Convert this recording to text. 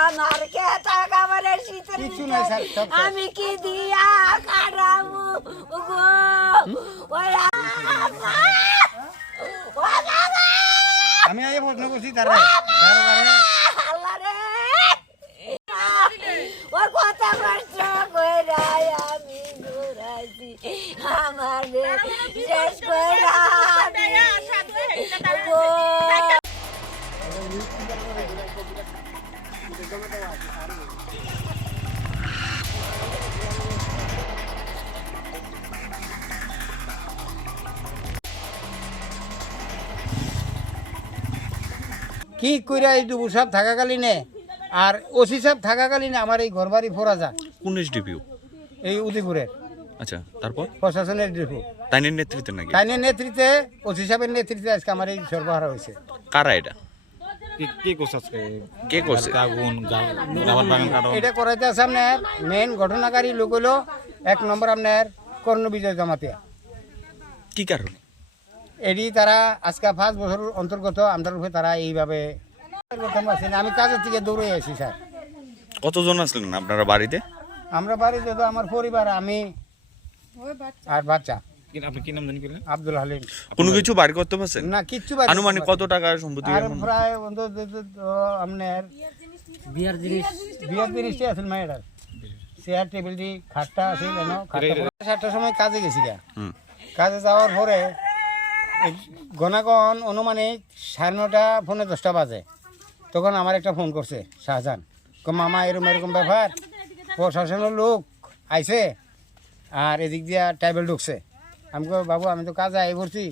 আমার কে টাকা মানে শীতের কিছু নাই স্যার, সব স্যার। আমি কি দিয়া কাটাবো গো ওই আমা! আগে প্রশ্ন করছি তারা দারোগারে আল্লাহ রে! ওর কথা কষ্ট আমি ঘুরাইছি আমার শেষ কইরা কি কইরা এই ডুবু সাহেব থাকাকালীনে? আর ওসি সাহেব থাকাকালীনে আমার এই ঘরবাড়ি ফোরা যা কোন এসডিপিও এই উদয়পুরের আচ্ছা তারপর? প্রশাসনের ডিপু। তাইনের নেতৃত্বে নাকি? তাইনের নেতৃত্বে ওসি সাহেবের নেতৃত্বে আজকে আমার এই সর্বহারা হয়েছে। কারা এটা? কি- কি করছে আজকে? কে করছে আগুন রাবার বাগান কাটা এটা করাইতে আছে আপনার মেন ঘটনাকারী লোক হলো এক নম্বর আপনার কর্ণ বিজয় জমাতিয়া। কি কারণে? এটি তারা আজকে পাঁচ বছর অন্তর্গত আমদার রূপে তারা এইভাবে। আমি কাজের থেকে দৌড়ে আছি স্যার। কতজন আসলেন আপনারা বাড়িতে? আমরা বাড়িতে তো আমার পরিবার আমি আর বাচ্চা। আপনি কি নাম জানি করলেন আব্দুল হালিম। কোনো কিছু করতে পারছেন? না কিচ্ছু আনুমানিক কত টাকার সম্পত্তি আর এখন? প্রায় অন্তত আপনার বিয়ার জিনিস। বিয়ার জিনিসটি আছিল মায়ের চেয়ার টেবিলটি খাটটা সাতটার সময় কাজে গেছি গা। কাজে যাওয়ার পরে গণাগণ অনুমানিক সাড়ে নটা ফোনে দশটা বাজে। তখন আমার একটা ফোন করছে শাহজাহান। মামা এরকম এরকম ব্যাপার। প্রশাসনের লোক আইছে আর এদিক দিয়ে টাইবেল ঢুকছে। আমি বাবু আমি তো কাজে আই পড়ছি